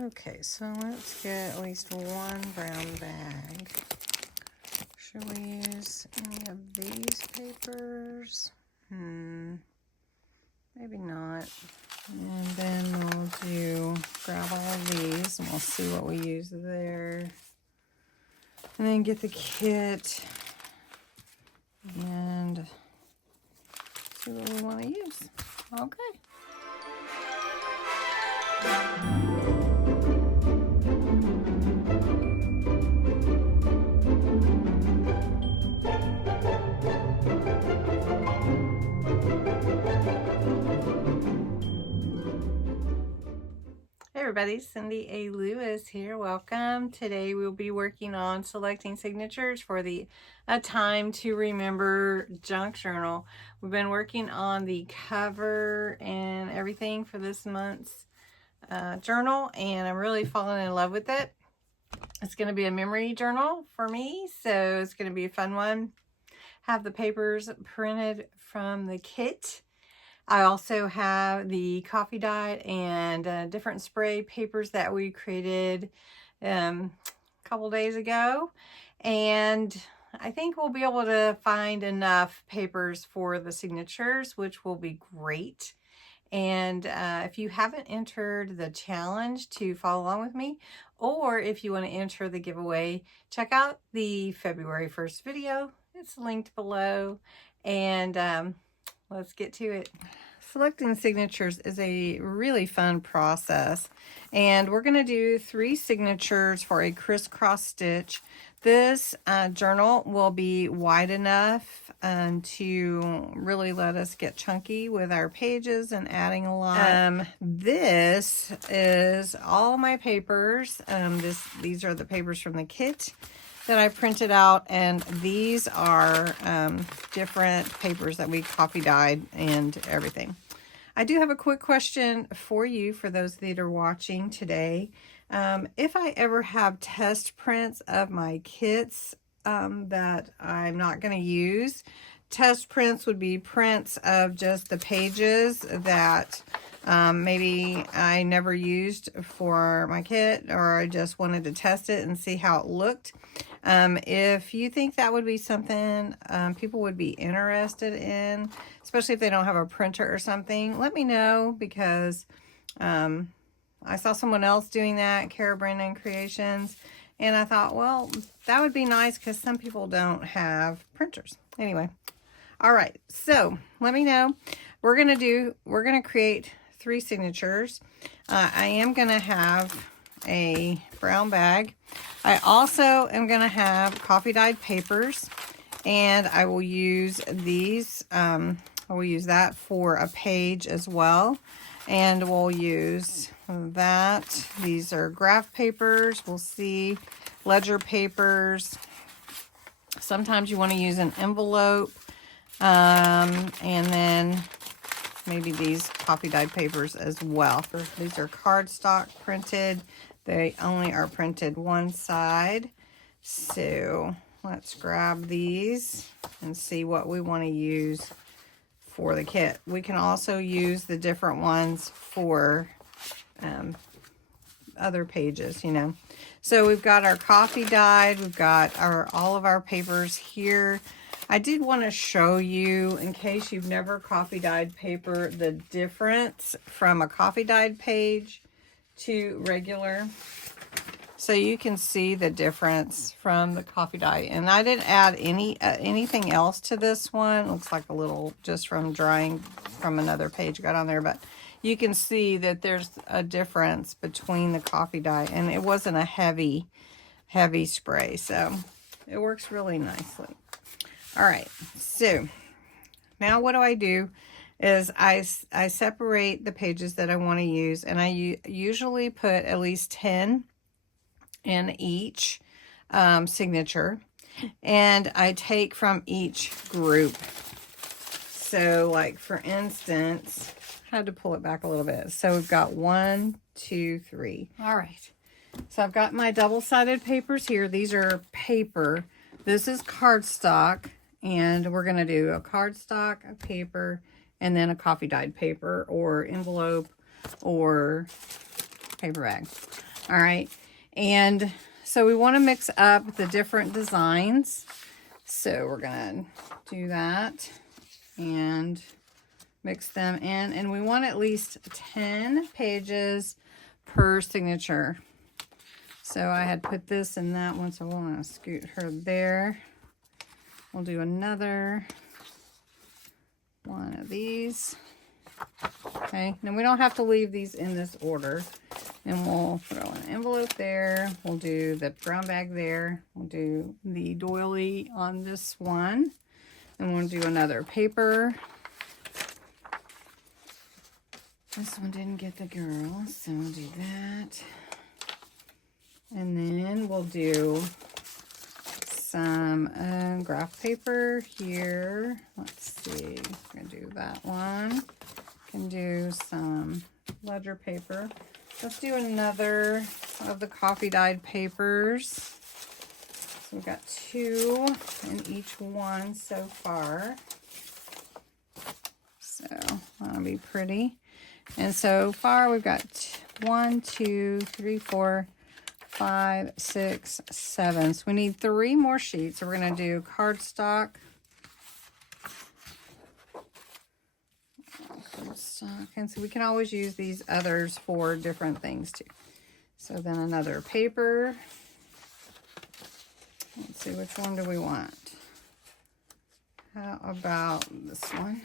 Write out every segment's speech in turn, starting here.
Okay, so let's get at least one brown bag. Should we use any of these papers? Maybe not. And then we'll grab all of these and we'll see what we use there. And then get the kit and see what we want to use. Okay. Hey everybody, Cindy A. Lewis here. Welcome. Today we'll be working on selecting signatures for the A Time to Remember junk journal. We've been working on the cover and everything for this month's journal, and I'm really falling in love with it. It's going to be a memory journal for me, so it's going to be a fun one. Have the papers printed from the kit. I also have the coffee dyed and different spray papers that we created a couple days ago. And I think we'll be able to find enough papers for the signatures, which will be great. And if you haven't entered the challenge to follow along with me, or if you want to enter the giveaway, check out the February 1st video. It's linked below. And let's get to it. Selecting signatures is a really fun process, and we're going to do 3 signatures for a crisscross stitch. This journal will be wide enough to really let us get chunky with our pages and adding a lot. This is all my papers. These are the papers from the kit that I printed out, and these are different papers that we coffee dyed and everything. I do have a quick question for you, for those that are watching today. If I ever have test prints of my kits that I'm not going to use, test prints would be prints of just the pages that maybe I never used for my kit, or I just wanted to test it and see how it looked. If you think that would be something people would be interested in, especially if they don't have a printer or something, let me know, because I saw someone else doing that, Kara Brandon Creations, and I thought, well, that would be nice because some people don't have printers. Anyway, all right, so let me know. We're gonna create 3 signatures. I am gonna have a brown bag. I also am going to have coffee dyed papers, and I will use these. I will use that for a page as well, and we'll use that. These are graph papers. We'll see, ledger papers. Sometimes you want to use an envelope, and then maybe these coffee dyed papers as well. These are cardstock printed. They only are printed one side. So let's grab these and see what we want to use for the kit. We can also use the different ones for other pages, you know. So we've got our coffee dyed. We've got all of our papers here. I did want to show you, in case you've never coffee dyed paper, the difference from a coffee dyed page to regular, so you can see the difference from the coffee dye. And I didn't add anything else to this one. It looks like a little just from drying from another page got on there, but you can see that there's a difference between the coffee dye, and it wasn't a heavy spray, so it works really nicely. All right, so now what do is I separate the pages that I want to use, and I usually put at least 10 in each signature, and I take from each group. So like, for instance, I had to pull it back a little bit. So we've got 1, 2, 3. All right, so I've got my double-sided papers here. These are paper. This is cardstock, and we're going to do a cardstock, a paper, and then a coffee dyed paper or envelope or paper bag. All right. And so we want to mix up the different designs. So we're going to do that and mix them in. And we want at least 10 pages per signature. So I had put this in that one, so we'll want to scoot her there. We'll do another one of these. Okay, now we don't have to leave these in this order. And we'll throw an envelope there. We'll do the brown bag there. We'll do the doily on this one. And we'll do another paper. This one didn't get the girl, so we'll do that. And then we'll do some graph paper here. Let's see, we're gonna do that one. Can do some ledger paper. Let's do another of the coffee dyed papers. So we've got 2 in each one so far. So that'll be pretty. And so far we've got 1, 2, 3, 4, 5, 6, 7. So we need 3 more sheets. So we're going to do cardstock. And so we can always use these others for different things too. So then another paper. Let's see, which one do we want? How about this one?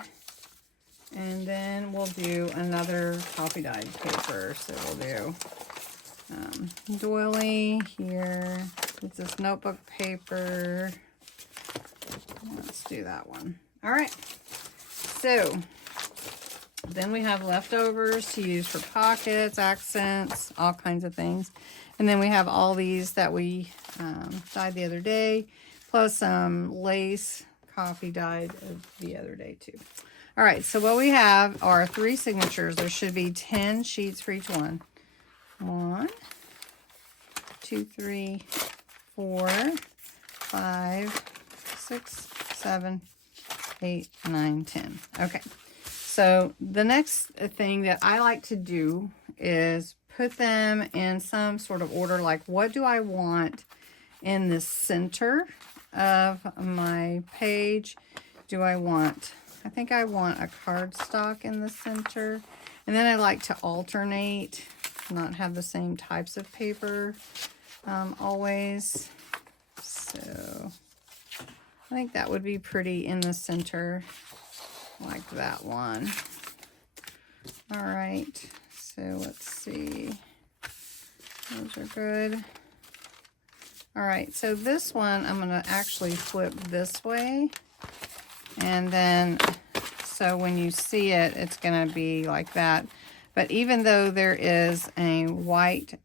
And then we'll do another coffee dyed paper. So we'll do doily here. It's this notebook paper. Let's do that one. All right. So then we have leftovers to use for pockets, accents, all kinds of things. And then we have all these that we dyed the other day, plus some lace coffee dyed the other day too. All right, so what we have are 3 signatures. There should be 10 sheets for each one. 1, 2, 3, 4, 5, 6, 7, 8, 9, 10. Okay. So the next thing that I like to do is put them in some sort of order, like what do I want in the center of my page? I think I want a cardstock in the center. And then I like to alternate, not have the same types of paper always. So I think that would be pretty in the center. Like that one. All right, so let's see. Those are good. All right, so this one I'm going to actually flip this way. And then, so when you see it, it's going to be like that. But even though there is a white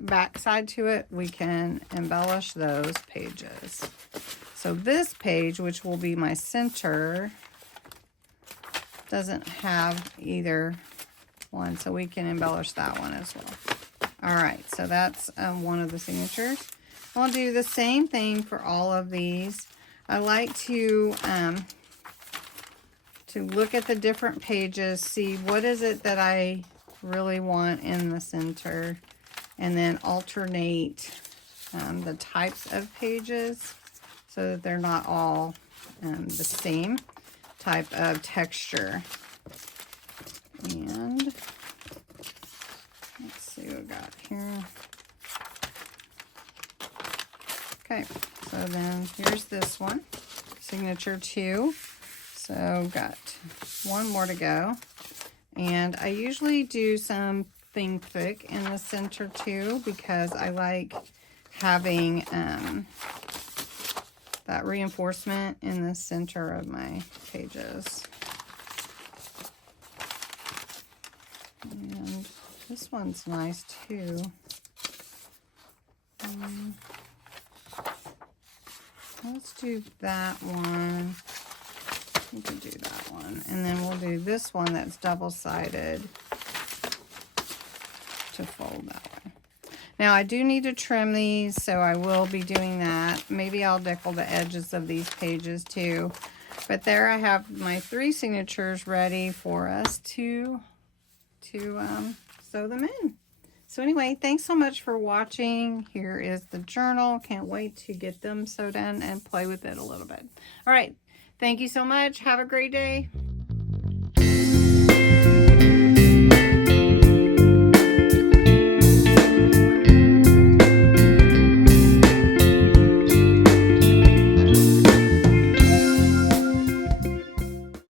backside to it, we can embellish those pages. So this page, which will be my center, doesn't have either one, so we can embellish that one as well. All right, so that's one of the signatures. I'll do the same thing for all of these. I like to look at the different pages, see what is it that I really want in the center, and then alternate the types of pages so that they're not all the same type of texture. And let's see what we got here. Okay, so then here's this one, signature 2. So got 1 more to go. And I usually do something thick in the center too, because I like having that reinforcement in the center of my pages. And this one's nice too. Let's do that one. We can do that one. And then we'll do this one that's double-sided to fold that way. Now I do need to trim these, so I will be doing that. Maybe I'll deckle the edges of these pages too. But there I have my 3 signatures ready for us to sew them in. So anyway, thanks so much for watching. Here is the journal. Can't wait to get them sewed in and play with it a little bit. All right. Thank you so much. Have a great day.